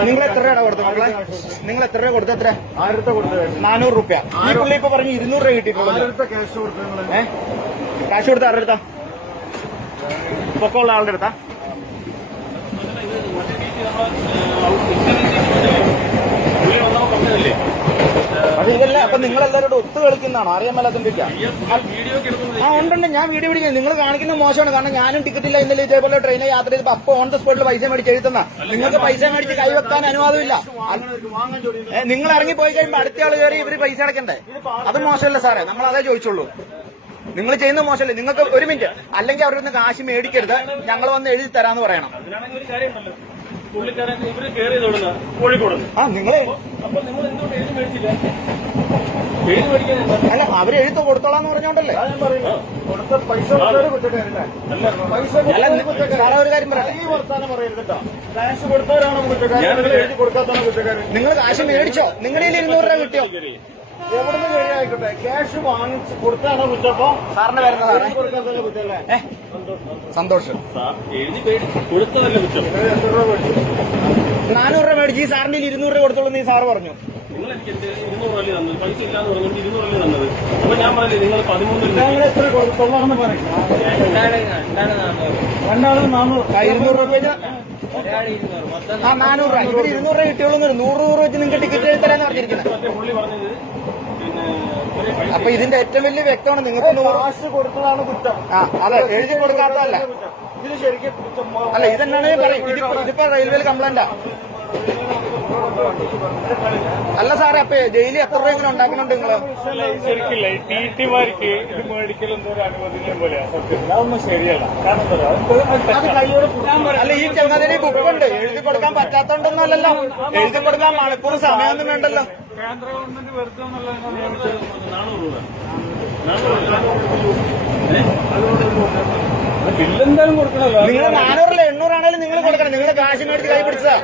നിങ്ങൾ എത്ര രൂപ കൊടുത്തത്? മക്കളെ നിങ്ങൾ എത്ര രൂപ കൊടുത്തു എത്ര? ആയിരത്തെ കൊടുത്തത് നാനൂറ് റുപ്യ ഈ പുള്ളി ഇപ്പൊ പറഞ്ഞു ഇരുന്നൂറ് രൂപ കിട്ടിയിട്ടുള്ളത്. ക്യാഷ് കൊടുത്തു ഏ? കാശ് കൊടുത്ത ആരുടെ അടുത്താ? പൊക്കമുള്ള ആളുടെ അടുത്താ? പക്ഷെ ഇതല്ല അപ്പൊ നിങ്ങൾ എല്ലാവരോടും ഒത്തു കളിക്കുന്നതാണോ അറിയാൻ മേലാത്തിന്റെ ആ ഉണ്ടുണ്ട് ഞാൻ വീഡിയോ പിടിക്കുന്നത്? നിങ്ങൾ കാണിക്കുന്ന മോശമാണ്. കാരണം ഞാനും ടിക്കറ്റ് ഇല്ല. ഇന്നലെ ഇതേപോലെ ട്രെയിനിൽ യാത്ര ചെയ്തപ്പോ അപ്പൊ ഓൺ ദ സ്പോട്ടിൽ പൈസ മേടിച്ച് എഴുതുന്ന നിങ്ങൾക്ക് പൈസ മേടിച്ച് കൈവെക്കാൻ അനുവാദമില്ല. നിങ്ങൾ ഇറങ്ങി പോയി കഴിയുമ്പോൾ അടുത്ത ആൾ കയറി ഇവർ പൈസ അടക്കണ്ടേ അത് മോശമല്ല സാറേ? നമ്മൾ അതേ ചോദിച്ചുള്ളൂ. നിങ്ങൾ ചെയ്യുന്ന മോശമല്ലേ? നിങ്ങൾക്ക് ഒരു മിനിറ്റ് അല്ലെങ്കിൽ അവരുടെ നിന്ന് കാശ് മേടിക്കരുത്. ഞങ്ങൾ വന്ന് എഴുതി തരാന്ന് പറയണം. ആ നിങ്ങളെ അല്ല അവർ എഴുത്ത് കൊടുത്തോളാന്ന് പറഞ്ഞോണ്ടല്ലേ? പൈസ സാറേ ഒരു കാര്യം നിങ്ങൾ കാശ് മേടിച്ചോ. നിങ്ങളിൽ ഇരുന്നൂറ് രൂപ കിട്ടിയോ? എവിടുന്ന് കഴിയായിക്കോട്ടെ ക്യാഷ് വാങ്ങിച്ച് കൊടുത്താണോ കുറ്റപ്പോ? സാറിന് വരുന്ന സാറേ. കൊടുക്കാത്തല്ല കുറ്റല്ലേ സന്തോഷം. കൊടുത്തതല്ല കുറ്റം. നാനൂറ് രൂപ മേടിച്ച് ഈ സാറിന്റെ ഇരുന്നൂറ് രൂപ കൊടുത്തോളൂ നീ സാറ് പറഞ്ഞു. നിങ്ങൾ എനിക്ക് ഇരുന്നൂറ് രൂപ തന്നത്. പൈസ ഇല്ലാന്ന് പറഞ്ഞുകൊണ്ട് ഇരുന്നൂറ് രൂപ തന്നത്. അപ്പൊ ഞാൻ പറഞ്ഞില്ലേ നിങ്ങൾ പതിമൂന്ന് രണ്ടാളും നാനൂറ് ആ, നാനൂറ് രൂപ ഇരുന്നൂറ്. രൂപ. കിട്ടിയുള്ളൂ നൂറ് നൂറ് വെച്ച് നിങ്ങൾക്ക് ടിക്കറ്റ് എഴുതി തരാന്ന് പറഞ്ഞിരിക്കുന്നത് പുള്ളി പറഞ്ഞത് അപ്പൊ ഇതിന്റെ ഏറ്റവും വലിയ വ്യക്തമാണ് നിങ്ങൾക്ക് കാശ് കൊടുത്തതാണ് കുറ്റം. ആ അതെ എഴുതി കൊടുക്കാത്തതല്ല. ഇത് ശരിക്കും അല്ല ഇതെന്നാണ് പറയും ഇതിപ്പോ ഇതിപ്പോ റെയിൽവേയിൽ കംപ്ലൈന്റാ അല്ല സാറേ അപ്പൊ ജയിലിൽ എത്ര രൂപ ഉണ്ടാക്കുന്നുണ്ട് നിങ്ങൾ? ശരിക്കില്ല ഈ ടി ടിമാർക്ക് ഇത് മേടിക്കൽ എന്തോ ഒരു അനുവദനീയം പോലെയാ. സത്യത്തിൽ അതൊന്നും ശരിയല്ല. കാരണം. അല്ല ഈ ചെങ്ങതിന് ബുക്ക് ഉണ്ട് എഴുതി കൊടുക്കാൻ പറ്റാത്തോണ്ടൊന്നല്ലല്ലോ എഴുതി കൊടുക്കാൻ മണിക്കൂർ സമയമൊന്നും വേണ്ടല്ലോ. കേന്ദ്ര ഗവൺമെന്റ് വെറുതെ നാനൂറ് നാനൂറ് ബില്ലെന്തായാലും കൊടുക്കണല്ലോ. നിങ്ങൾ നാനൂറില്ല എണ്ണൂറാണേലും നിങ്ങൾ കൊടുക്കണം. നിങ്ങൾ കാശ് മേടിച്ച് കൈ പിടിച്ചതാ.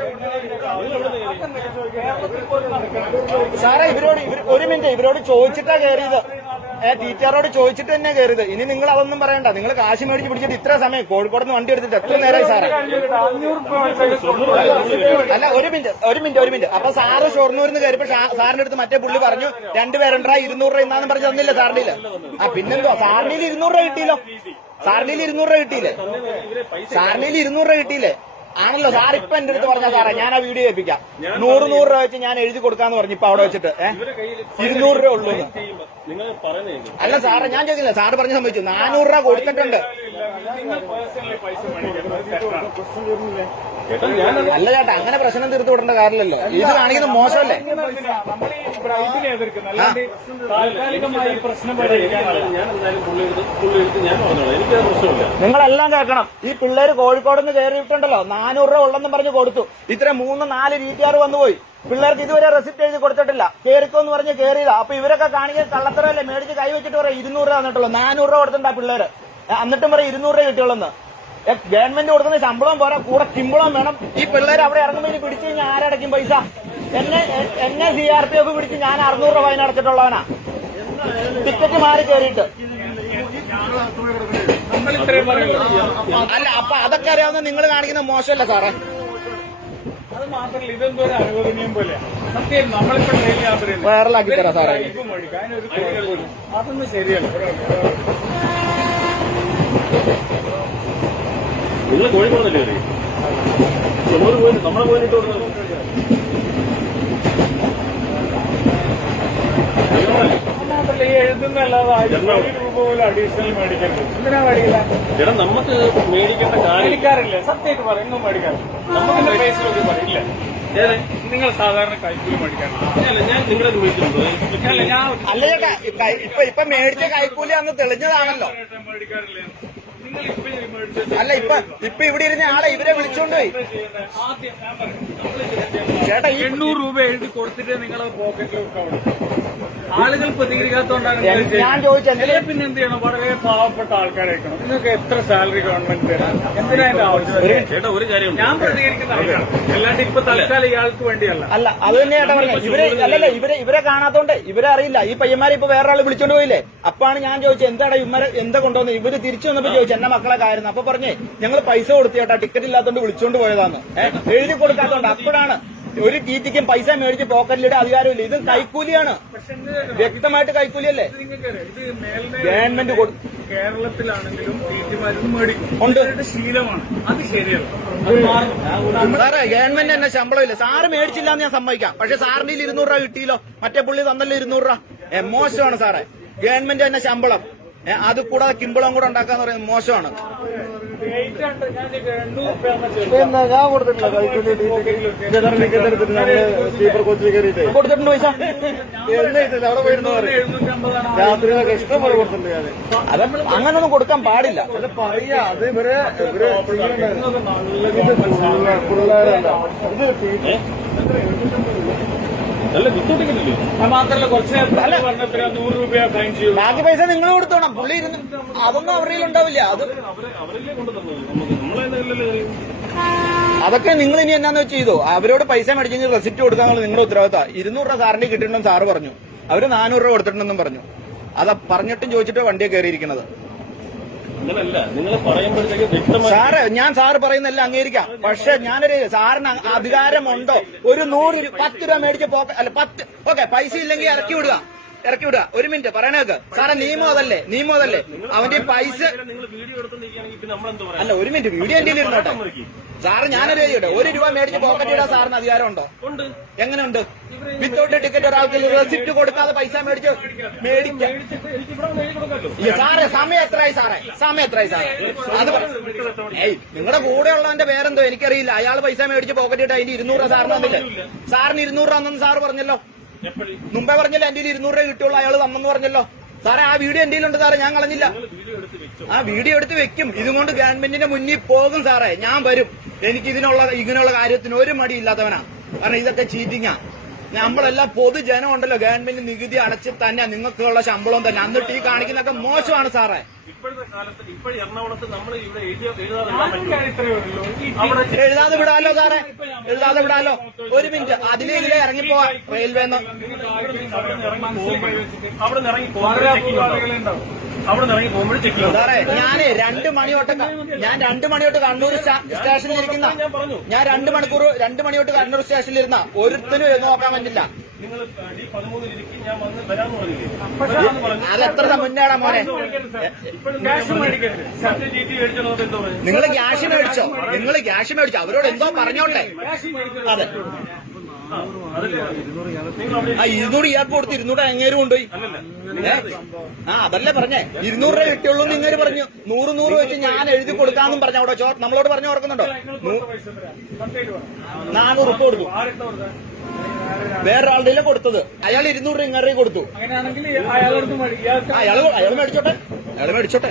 സാറേ ഇവരോട് ഇവർ ഒരു മിനിറ്റ് ഇവരോട് ചോദിച്ചിട്ടാ കയറിയത് ടീച്ചറോട് ചോദിച്ചിട്ട് തന്നെ കയറിയത്. ഇനി നിങ്ങൾ അതൊന്നും പറയണ്ട. നിങ്ങൾ കാശ് മേടിച്ച് പിടിച്ചിട്ട് ഇത്ര സമയം കോഴിക്കോട് നിന്ന് വണ്ടി എടുത്തിട്ട് എത്ര നേരമായി സാറേ? അല്ല ഒരു മിനിറ്റ് ഒരു മിനിറ്റ് ഒരു മിനിറ്റ്. അപ്പൊ സാറ് ഷൊർണൂരിൽ നിന്ന് കയറിയപ്പോ സാറിന്റെ അടുത്ത് മറ്റേ പുള്ളി പറഞ്ഞു രണ്ടുപേരുണ്ടാ ഇരുന്നൂറ് രൂപ ഇന്നാന്ന് പറഞ്ഞ് തന്നില്ല സാറിന്റെ ആ പിന്നെന്തോ സാറിന്റെ ഇരുന്നൂറ് രൂപ കിട്ടിയില്ലോ. സാറിന്റെ ഇരുന്നൂറ് രൂപ കിട്ടിയില്ലേ? സാറിന്റെ ഇരുന്നൂറ് രൂപ കിട്ടിയില്ലേ? ആണല്ലോ സാർ ഇപ്പൊ എന്റെ അടുത്ത് പറഞ്ഞ സാറേ ഞാൻ ആ വീഡിയോ ഏൽപ്പിക്കാം. നൂറ് നൂറ് രൂപ വെച്ച് ഞാൻ എഴുതി കൊടുക്കാന്ന് പറഞ്ഞു ഇപ്പൊ അവിടെ വെച്ചിട്ട് ഏഹ് ഇരുന്നൂറ് രൂപ ഉള്ളൂ നിങ്ങൾ പറയുന്നത് അല്ല സാറ് ഞാൻ ചോദിക്കില്ല സാറ് പറഞ്ഞ സംഭവിച്ചു. നാനൂറ് രൂപ കൊടുത്തിട്ടുണ്ട്. അല്ല ചേട്ടാ അങ്ങനെ പ്രശ്നം തീർത്തു വിടേണ്ട കാര്യമില്ലല്ലോ. ഇത് കാണിക്കുന്നത് മോശമല്ലേ? നിങ്ങളെല്ലാം കേൾക്കണം. ഈ പിള്ളേര് കോഴിക്കോട് നിന്ന് കയറിയിട്ടുണ്ടല്ലോ. നാനൂറ് രൂപ ഉള്ളെന്നും പറഞ്ഞ് കൊടുത്തു. ഇത്ര മൂന്ന് നാല് വീട്ടുകാർ വന്നുപോയി. പിള്ളേർക്ക് ഇതുവരെ റെസിപ്റ്റ് എഴുതി കൊടുത്തിട്ടില്ല. കേറിക്കോ എന്ന് പറഞ്ഞ് കേറിയതാ. അപ്പൊ ഇവരൊക്കെ കാണിക്കാൻ കള്ളത്തരല്ലേ മേടിച്ച് കൈവച്ചിട്ട് പറയാം ഇരുന്നൂറ് രൂപ തന്നിട്ടുള്ളൂ. നാനൂറ് രൂപ കൊടുത്തിട്ടാ പിള്ളേര്. എന്നിട്ടും പറയും ഇരുന്നൂറ് രൂപ കിട്ടിയുള്ളെന്ന് ഗവൺമെന്റ് കൊടുക്കുന്ന ശമ്പളം പോരാ കൂടെ കിമ്പളം വേണം. ഈ പിള്ളേർ അവിടെ ഇറങ്ങുമ്പോൾ ഇനി പിടിച്ച് കഴിഞ്ഞാൽ ആരടയ്ക്കും പൈസ? എന്നെ എന്നെ സി ആർ പി എഫ് പിടിച്ച് ഞാൻ അറുന്നൂറ് രൂപ ഫൈൻ അടച്ചിട്ടുള്ളവനാ. ടിക്കറ്റ് മാറി കയറിയിട്ട് അല്ല അപ്പൊ അതൊക്കെ അറിയാവുന്ന നിങ്ങൾ കാണിക്കുന്ന മോശമല്ല സാറേ. മാത്രമല്ല ഇതെന്തോ ഒരു അനുവദനീയം പോലെയാ സത്യം നമ്മളിപ്പോ ട്രെയിൻ യാത്ര ചെയ്യുന്നു വൈറലാക്കി തരാം സാറേ. അതൊന്നും ശരിയല്ല. നിങ്ങൾ കോഴിക്കോടല്ലേ തൊണ്ണൂറ് പോയി നമ്മളെ പോയിട്ട് മാത്രമല്ല ഈ എഴുതുന്നല്ലാതെ ആയിരത്തി രൂപ പോലും അഡീഷണൽ മേടിക്കരുത് എന്തിനാ മേടിക്കില്ല? ചേട്ടാ നമുക്ക് മേടിക്കേണ്ട കാര്യം മേടിക്കാറില്ല. സത്യമായിട്ട് പറയും ഒന്നും മേടിക്കാറില്ല നമുക്ക് ഫേസിലൊക്കെ പറയില്ല. ഏതെ? നിങ്ങൾ സാധാരണ കൈക്കൂലി മേടിക്കാറില്ല അല്ല ഞാൻ നിങ്ങളെ വിളിച്ചിട്ടുണ്ടോ അല്ല ഞാൻ അല്ല ചേട്ടാ ഇപ്പ- ഇപ്പൊ ഇപ്പൊ മേടിച്ച കൈക്കൂലി അന്ന് തെളിഞ്ഞതാണല്ലോ. മേടിക്കാറില്ല നിങ്ങൾ ഇപ്പൊ ഈ മേടിച്ച അല്ല ഇപ്പൊ ഇപ്പൊ ഇവിടെ ഇരുന്ന ആളെ ഇവരെ വിളിച്ചോണ്ട് പോയി. ആദ്യം ഞാൻ പറയാം. ചേട്ടാ ഈ എണ്ണൂറ് രൂപ എഴുതി കൊടുത്തിട്ട് നിങ്ങളെ പോക്കറ്റിൽ വെക്കണം ആളുകൾ പ്രതികരിക്കാത്തോണ്ടാണ് ഞാൻ. ചോദിച്ചത്. എന്തിനാ- പിന്നെ എന്ത് ചെയ്യണം? വളരെ പാവപ്പെട്ട നിങ്ങൾക്ക് എത്ര സാലറി ഗവൺമെന്റ് തരാം ആവശ്യം ഒരു കാര്യം ഞാൻ പ്രതികരിക്കുന്ന ആൾക്കാണ് അല്ലാണ്ട് ഇപ്പൊ തൽക്കാലം ഇയാൾക്ക് വേണ്ടിയല്ല. അല്ല അത് തന്നെ ചേട്ടാ പറഞ്ഞത്. ഇവരെ അല്ലല്ല ഇവരെ ഇവരെ കാണാത്തോണ്ട് ഇവരെ അറിയില്ല ഈ പയ്യന്മാരെ ഇപ്പൊ വേറെ ആൾ വിളിച്ചോണ്ട് പോയില്ലേ? അപ്പാണ് ഞാൻ ചോദിച്ചത് എന്താണ് ഇവരെ എന്താ കൊണ്ടുവന്നത്? ഇവർ തിരിച്ചു വന്നപ്പോ ചോദിച്ചു എന്റെ മക്കളെ കാര്യം. അപ്പൊ പറഞ്ഞേ ഞങ്ങൾ പൈസ കൊടുത്തു ചേട്ടാ ടിക്കറ്റ് ഇല്ലാത്തോണ്ട് വിളിച്ചോണ്ട് പോയതാന്ന്. എഴുതി കൊടുക്കാത്തോണ്ട് അപ്പോഴാണ് ഒരു ടീറ്റിക്കും പൈസ മേടിച്ച് പോക്കറ്റിലിടെ അധികാരമില്ല. ഇത് കൈക്കൂലിയാണ്. വ്യക്തമായിട്ട് കൈക്കൂലിയല്ലേ? ഗവൺമെന്റ് കേരളത്തിലാണെങ്കിലും അത് സാറേ ഗവൺമെന്റ് തന്നെ ശമ്പളമില്ല. സാറ് മേടിച്ചില്ല എന്ന് ഞാൻ സമ്മതിക്കാം. പക്ഷെ സാറിന്റെ ഇരുന്നൂറ് രൂപ കിട്ടിയില്ലോ. മറ്റേ പുള്ളി തന്നല്ലോ ഇരുന്നൂറ് രൂപ. മോശമാണ് സാറേ. ഗവൺമെന്റ് തന്നെ ശമ്പളം. അത് കൂടാതെ കിമ്പളം കൂടെ ഉണ്ടാക്കാന്ന് പറയുന്നത് മോശമാണ്. ഞാൻ കൊടുത്തിട്ടില്ല? കൈക്കൂലി എടുത്തിട്ട് സ്ലീപ്പർ കോച്ചിൽ കയറിയിട്ട്? കൊടുത്തിട്ടുണ്ട് പൈസ? അവിടെ പോയിരുന്നു പറയും. എഴുന്നൂറ്റമ്പതാണ് രാത്രിയിലൊക്കെ ഇഷ്ടം പോലെ കൊടുത്തിട്ടുണ്ട് ഞാൻ. അത് അങ്ങനൊന്നും കൊടുക്കാൻ പാടില്ല. അത് പറയാ അത് ഇവരെ ഇവർ ഇതൊക്കെ നല്ല ഇത് പിള്ളേരല്ല. ഇത് ടീ- അല്ല വിത്തോട്ട് കിട്ടില്ലേ അത് മാത്രല്ല കുറച്ച് നേരത്തെ പറഞ്ഞപ്പോ നൂറ് രൂപ ഫൈൻ ചെയ്യും. ബാക്കി പൈസ നിങ്ങൾ കൊടുത്തോണം. പുള്ളി ഇരുന്ന് അതൊന്നും അവരുടെ ഉണ്ടാവില്ല. അത് അവരല്ലേ കൊണ്ടുതന്നത്? നമുക്ക് നമ്മളതിനല്ലല്ലോ അതൊക്കെ നിങ്ങൾ ഇനി എന്നാന്ന് വെച്ച് ചെയ്തോ? അവരോട് പൈസ മേടിച്ചെങ്കിൽ റെസിപ്റ്റ് കൊടുക്കാൻ നിങ്ങളുടെ ഉത്തരവാദിത്ത ഇരുന്നൂറ് രൂപ സാറിന് കിട്ടിയിട്ടുണ്ടെന്ന് സാറ് പറഞ്ഞു. അവർ നാനൂറ് രൂപ കൊടുത്തിട്ടുണ്ടെന്നും പറഞ്ഞു. അതാ പറഞ്ഞിട്ടും ചോദിച്ചിട്ട് വണ്ടിയെ കയറിയിരിക്കുന്നത്. അങ്ങനല്ല നിങ്ങൾ വ്യക്തമായി സാറ് ഞാൻ സാറ് പറയുന്നല്ല അംഗീകരിക്കാം. പക്ഷെ ഞാനൊരു സാറിന് അധികാരമുണ്ടോ? ഒരു നൂറ് പത്ത് രൂപ മേടിച്ച് പോക്ക അല്ല പത്ത് ഓക്കെ പൈസ ഇല്ലെങ്കിൽ ഇറക്കി വിടുക. ഇറക്കി വിടുക. ഒരു മിനിറ്റ് പറയണേക്ക് സാറെ നിയമം അതല്ലേ? നിയമം അതല്ലേ? അവന്റെ പൈസ അല്ല ഒരു മിനിറ്റ് വീഡിയോ എന്റെ ഇരുന്നോട്ടെ സാറ് ഞാനൊരു ചെയ്യട്ടെ. ഒരു രൂപ മേടിച്ച് പോക്കറ്റ് ഇടാൻ സാറിന് അധികാരമുണ്ടോ? ഉണ്ട്. എങ്ങനെയുണ്ട്? വിത്തൗട്ട് ടിക്കറ്റ് ഒരാൾക്ക് റെസിപ്റ്റ് കൊടുക്കാതെ പൈസ മേടിച്ച് മേടിക്കാം. സാറേ സമയം എത്രയായി സാറേ? സമയം എത്രയായി സാറേ? അത് ഏയ് നിങ്ങളുടെ കൂടെ ഉള്ളവന്റെ പേരെന്തോ? എനിക്കറിയില്ല. അയാൾ പൈസ മേടിച്ച് പോക്കറ്റ് ഇട്ട് അതിന്റെ ഇരുന്നൂറ് സാറിന് തന്നില്ലേ? സാറിന് ഇരുന്നൂറ് തന്നെന്ന് സാറ് പറഞ്ഞല്ലോ. മുമ്പേ പറഞ്ഞല്ലോ എന്റെ ഇരുന്നൂറ് രൂപ കിട്ടുള്ളൂ അയാൾ തന്നെന്ന് പറഞ്ഞല്ലോ. സാറേ ആ വീഡിയോ എന്റെ കയ്യിലുണ്ട് സാറേ ഞാൻ കളഞ്ഞില്ല. ആ വീഡിയോ എടുത്ത് വെക്കും. ഇതുകൊണ്ട് ഗവൺമെന്റിന്റെ മുന്നിൽ പോകും സാറേ ഞാൻ വരും. എനിക്ക് ഇതിനുള്ള ഇങ്ങനെയുള്ള കാര്യത്തിന് ഒരു മടിയില്ലാത്തവനാ കാരണം ഇതൊക്കെ ചീറ്റിങ്ങാ. നമ്മളെല്ലാം പൊതുജനം ഉണ്ടല്ലോ ഗവൺമെന്റ് നികുതി അടച്ച് തന്നെ നിങ്ങൾക്കുള്ള ശമ്പളം തന്നെ. അന്നിട്ട് ഈ കാണിക്കുന്നൊക്കെ മോശമാണ് സാറേ. ഇപ്പോഴത്തെ കാലത്ത് ഇപ്പോഴും എറണാകുളത്ത് നമ്മൾ ഇവിടെ എഴുതി എഴുതാതെ വിടാലോ സാറേ? എഴുതാതെ വിടാലോ? ഒരു മിനിറ്റ്. അതിലെ ഇതിലെ ഇറങ്ങിപ്പോവാ റെയിൽവേ അവിടെ ഇറങ്ങി അവിടെ ഇറങ്ങി ചെക്ക് സാറേ ഞാൻ രണ്ട് മണി തൊട്ട് ക- ഞാൻ രണ്ട് മണി തൊട്ട് കണ്ണൂർ സ്റ്റേഷനിൽ ഇരിക്കുന്ന ഞാൻ പറഞ്ഞു. ഞാൻ രണ്ട് മണിക്കൂർ രണ്ട് മണി തൊട്ട് കണ്ണൂർ സ്റ്റേഷനിൽ ഇരുന്ന ഒരുത്തിനും നോക്കാൻ പറ്റില്ല. നിങ്ങൾ ഡി പതിമൂന്നിലിരിക്കും ഞാൻ വന്ന് വരാമെന്ന് പറഞ്ഞില്ലേ? വരാമെന്ന് പറഞ്ഞു. അത് എത്ര മുന്നേടാ മോനെ? നിങ്ങൾ ക്യാഷ് മേടിച്ചോ? നിങ്ങൾ ക്യാഷ് മേടിച്ചോ? അവരോട് എന്തോ പറഞ്ഞോട്ടെ? അതെ. ആ, ഇരുന്നൂറ് ഇയാൾക്ക് കൊടുത്ത് ഇരുന്നൂറ് അങ്ങേരും കൊണ്ടുപോയി? ആ അതല്ലേ പറഞ്ഞേ. ഇരുന്നൂറ് രൂപ കിട്ടിയുള്ളൂ എന്ന് ഇങ്ങനെ പറഞ്ഞു. നൂറ് നൂറ് വെച്ച് ഞാൻ എഴുതി കൊടുക്കാന്നും പറഞ്ഞു. അവിടെ ചോ- നമ്മളോട് പറഞ്ഞു ഓർക്കുന്നുണ്ടോ? നാനൂറ് ഉപ്പ് കൊടുത്തു. വേറൊരാളുടെ കൊടുത്തത്. അയാൾ ഇരുന്നൂറ് രൂപ ഇങ്ങേറി കൊടുത്തു. അയാൾ അയാൾ മേടിച്ചോട്ടെ. അയാൾ മേടിച്ചോട്ടെ.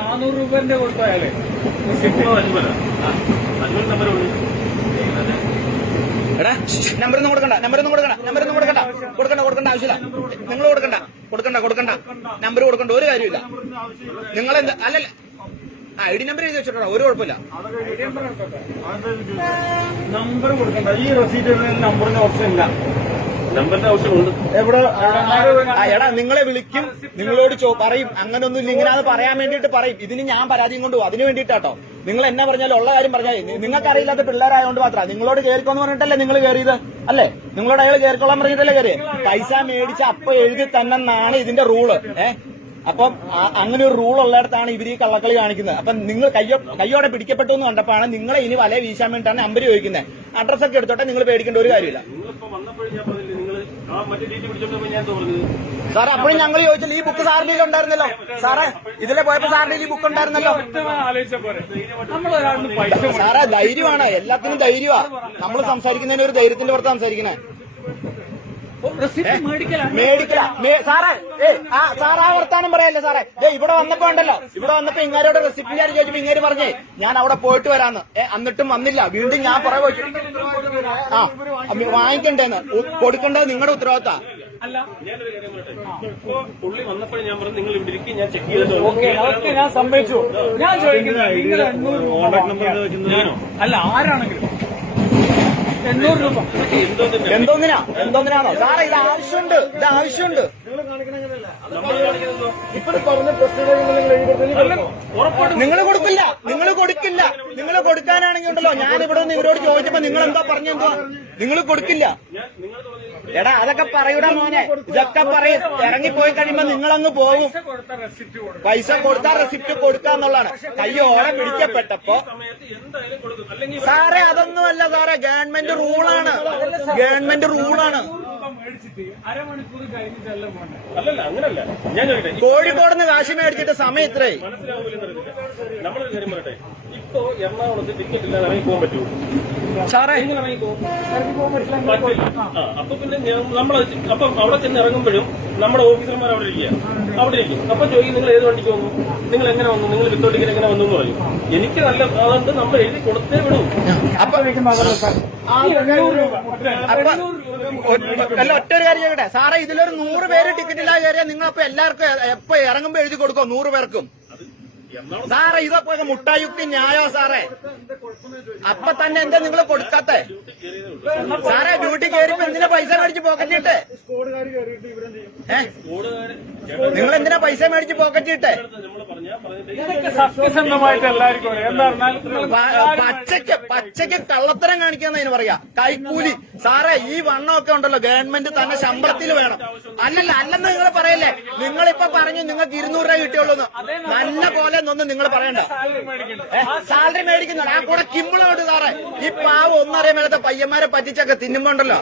നാനൂറ് രൂപന്റെ കൊടുത്തു അയാളെ? എടാ നമ്പർ ഒന്നും കൊടുക്കണ്ട നമ്പറൊന്നും കൊടുക്കണ്ട നമ്പറൊന്നും കൊടുക്കണ്ട. കൊടുക്കണ്ട കൊടുക്കണ്ട ആവശ്യമില്ല. നിങ്ങൾ കൊടുക്കണ്ട കൊടുക്കണ്ട കൊടുക്കണ്ട. നമ്പർ കൊടുക്കണ്ട ഒരു കാര്യമില്ല നിങ്ങൾ എന്ത് അല്ലല്ല ആ ഐ ഡി നമ്പർ എഴുതി വെച്ചിട്ടോ ഒരു കുഴപ്പമില്ല. നമ്പർ കൊടുക്കണ്ട. ഈ റെസീറ്റ് നമ്പറിന്റെ ഓപ്ഷൻ ഇല്ല. നമ്പറിന്റെ ആവശ്യമുണ്ട് എവിടെ? ആ എടാ നിങ്ങളെ വിളിക്കും. നിങ്ങളോട് ചോ അങ്ങനെ ഒന്നും ഇല്ല. ഇങ്ങനെ അത് പറയാൻ വേണ്ടിയിട്ട് പറയും. ഇതിന് ഞാൻ പരാതിയും കൊണ്ട് പോകും അതിന് വേണ്ടിയിട്ടാട്ടോ. നിങ്ങൾ എന്നാ പറഞ്ഞാലും ഉള്ള കാര്യം പറഞ്ഞാൽ നിങ്ങൾക്ക് അറിയില്ലാത്ത പിള്ളേരായതുകൊണ്ട് മാത്രം. നിങ്ങളോട് കയറിക്കോന്ന് പറഞ്ഞിട്ടല്ലേ നിങ്ങൾ കയറിയത് അല്ലേ? നിങ്ങളോട് അയാൾ കയറിക്കോളാൻ പറഞ്ഞിട്ടല്ലേ കയറി പൈസ മേടിച്ച് അപ്പൊ എഴുതി തന്നെന്നാണ് ഇതിന്റെ റൂൾ. ഏ? അപ്പം അങ്ങനെ ഒരു റൂൾ ഉള്ളിടത്താണ് ഇവർ ഈ കള്ളക്കളി കാണിക്കുന്നത്. അപ്പം നിങ്ങൾ കയ്യോ കയ്യോടെ പിടിക്കപ്പെട്ടു എന്ന് കണ്ടപ്പോഴാണ് നിങ്ങളെ ഇനി വല വീശാൻ വേണ്ടിയിട്ടാണ് നമ്പർ ചോദിക്കുന്നത്. അഡ്രസ് ഒക്കെ എടുത്തോട്ടെ നിങ്ങൾ പേടിക്കേണ്ട ഒരു കാര്യമില്ല. സാർ വന്നപ്പോഴും ഞാൻ പറഞ്ഞില്ലേ നിങ്ങൾ ആ മറ്റേ ഡീറ്റി പിടിച്ചോണ്ടപ്പോ ഞാൻ എന്തോ പറഞ്ഞത് സാറേ അപ്പോഴും ഞങ്ങൾ ചോദിച്ചില്ല ഈ ബുക്ക് സാറിന്റെ ഉണ്ടായിരുന്നല്ലോ. സാറേ ഇതിലെ പോയപ്പോ സാറിന്റെ ഈ ബുക്ക് ഉണ്ടായിരുന്നല്ലോ. സാറേ ധൈര്യമാണ്. എല്ലാത്തിനും ധൈര്യമാണ് നമ്മൾ സംസാരിക്കുന്നതിന് ഒരു ധൈര്യത്തിന്റെ പുറത്ത് മേടിക്കലാണ് മേടിക്കല. സാറേ ഏ ആ വർത്താനം പറയല്ലേ സാറേ? ദേ ഇവിടെ വന്നപ്പോ ഉണ്ടല്ലോ. ഇവിടെ വന്നപ്പോ ഇങ്ങാരോട് റെസിപ്പി ഞാൻ ചോദിച്ചപ്പോ ഇങ്ങേര് പറഞ്ഞേ ഞാൻ അവിടെ പോയിട്ട് വരാന്ന്. ഏ എന്നിട്ടും വന്നില്ല. വീണ്ടും ഞാൻ പുറകെ പോയി. ആ വാങ്ങിക്കണ്ടേന്ന്. കൊടുക്കണ്ട കൊടുക്കേണ്ടത് നിങ്ങളുടെ ഉത്തരവാദിത്ത അല്ല. ഞാനൊരു കാര്യം പറയട്ടെ ഇപ്പൊ പുള്ളി വന്നപ്പോഴും ഞാൻ പറഞ്ഞു നിങ്ങൾ ഇവിടെ ഇരിക്കും ഞാൻ ചെക്ക് ചെയ്തിട്ട് ഞാൻ സമ്മതിച്ചു ഞാൻ ചോദിക്കുന്നത് നിങ്ങൾ അല്ല ആരാണെങ്കിലും. എണ്ണൂറ് രൂപ. എന്തോ തന്നെ എന്തോന്നിനാ? എന്തോന്നിനാണോ? സാറേ ഇത് ആവശ്യമുണ്ട്. ഇത് ആവശ്യമുണ്ട്. നിങ്ങൾ കൊടുക്കില്ല. നിങ്ങൾ കൊടുക്കില്ല. നിങ്ങൾ കൊടുക്കാനാണെങ്കിൽ ഉണ്ടല്ലോ. ഞാൻ ഇവിടെ നിന്ന് ഇവരോട് ചോദിച്ചപ്പോ നിങ്ങൾ എന്താ പറഞ്ഞെന്തോ നിങ്ങൾ കൊടുക്കില്ല. ഞാൻ നിങ്ങൾ പറഞ്ഞ എടാ അതൊക്കെ പറയൂടാ മോനെ. ഇതൊക്കെ പറയും. ഇറങ്ങിപ്പോയി കഴിയുമ്പോ നിങ്ങളങ്ങ് പോകും പൈസ കൊടുത്താൽ റെസിപ്റ്റ് കൊടുക്കാന്നുള്ളതാണ് കയ്യോടെ പിടിക്കപ്പെട്ടപ്പോ സമയത്ത് എന്തായാലും കൊടുക്കും. അല്ലെങ്കിൽ സാറേ അതൊന്നുമല്ല സാറേ. ഗവൺമെന്റ് റൂളാണ്. ഗവൺമെന്റ് റൂളാണ്. കോഴിക്കോട് നിന്ന് കാശ് മേടിച്ചിട്ട് സമയം അറിയില്ല നമ്മളൊരു കാര്യം പറയട്ടെ? ഇപ്പോ എറണാകുളത്ത് ടിക്കറ്റ് ഇല്ലാതെ ഇറങ്ങി പോകാൻ പറ്റുമോ? സാറേ. എങ്ങനെ ഇറങ്ങി പോകും? പറ്റില്ല ആ അപ്പൊ പിന്നെ നമ്മൾ അപ്പം അവിടെ ചെന്ന് ഇറങ്ങുമ്പോഴും നമ്മുടെ ഓഫീസർമാർ അവിടെ ഇരിക്കുക. അവിടെ ഇരിക്കും. അപ്പൊ ചോദിക്കും നിങ്ങൾ ഏത് വണ്ടിക്ക് വന്നു? നിങ്ങൾ എങ്ങനെ വന്നു? നിങ്ങൾ വിത്തൗട്ട് ടിക്കറ്റ് എങ്ങനെ വന്നു? എന്ന് പറയും. എനിക്ക് നല്ല അതുകൊണ്ട് നമ്മൾ എഴുതി കൊടുത്തേ വിടൂ. അപ്പൊ അപ്പൊ ഒ- അല്ല ഒറ്റ ഒരു കാര്യം ചോദിക്കട്ടെ. സാറേ ഇതിലൊരു നൂറ് പേര് ടിക്കറ്റ് ഇല്ലാതെ കയറിയാൽ നിങ്ങൾ അപ്പൊ എല്ലാവർക്കും എപ്പോ ഇറങ്ങുമ്പോ എഴുതി കൊടുക്കോ നൂറ് പേർക്കും? സാറേ ഇതൊക്കെ മുട്ടായുക്തി ന്യായോ സാറേ? അപ്പൊ തന്നെ എന്താ നിങ്ങൾ കൊടുക്കാത്തെ? സാറേ ഡ്യൂട്ടി കയറിപ്പോ എന്തിനാ പൈസ മേടിച്ച് പോക്കറ്റിട്ട്? നിങ്ങൾ എന്തിനാ പൈസ മേടിച്ച് പോക്കറ്റിട്ട്? ഇതൊക്കെ സത്യസന്ധമായിട്ട് എല്ലാവർക്കും പറഞ്ഞാൽ നിങ്ങൾ പച്ചയ്ക്ക് പച്ചയ്ക്ക് കള്ളത്തരം കാണിക്കാന്നതിന് പറയാ. കൈക്കൂലി. സാറേ ഈ വണ്ണമൊക്കെ ഉണ്ടല്ലോ ഗവൺമെന്റ് തന്നെ ശമ്പളത്തിൽ വേണം. അല്ലല്ല അല്ലെന്ന് നിങ്ങൾ പറയല്ലേ. നിങ്ങളിപ്പോ പറഞ്ഞു നിങ്ങൾക്ക് ഇരുന്നൂറ് രൂപ കിട്ടിയുള്ളൂ നല്ല പോലെ ഒന്നും നിങ്ങൾ പറയണ്ട. സാലറി മേടിക്കുന്നുണ്ട്. ആ കൂടെ കിമ്പിളോട്ട് സാറേ ഈ പാവ് ഒന്നറിയാൻ മേലത്തെ പയ്യന്മാരെ പറ്റിച്ചൊക്കെ തിന്നുമ്പോണ്ടല്ലോ